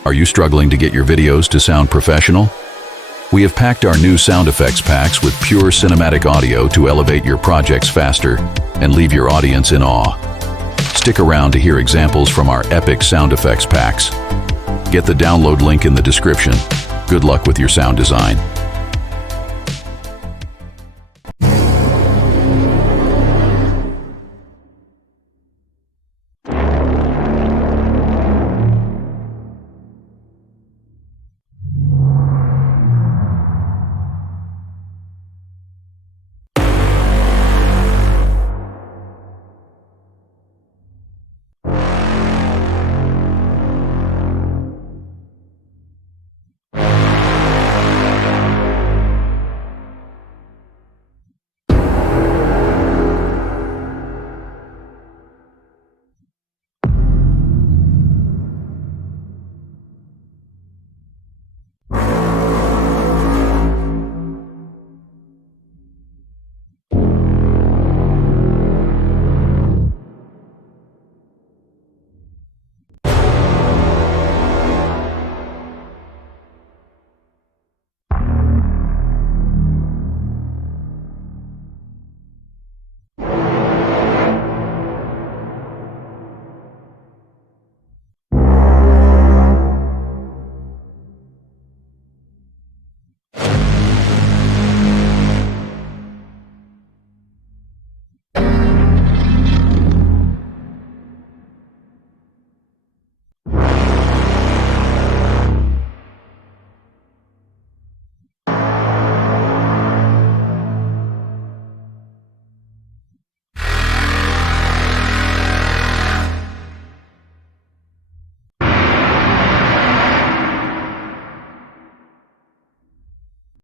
Are you struggling to get your videos to sound professional? We have packed our new sound effects packs with pure cinematic audio to elevate your projects faster and leave your audience in awe. Stick around to hear examples from our epic sound effects packs. Get the download link in the description. Good luck with your sound design.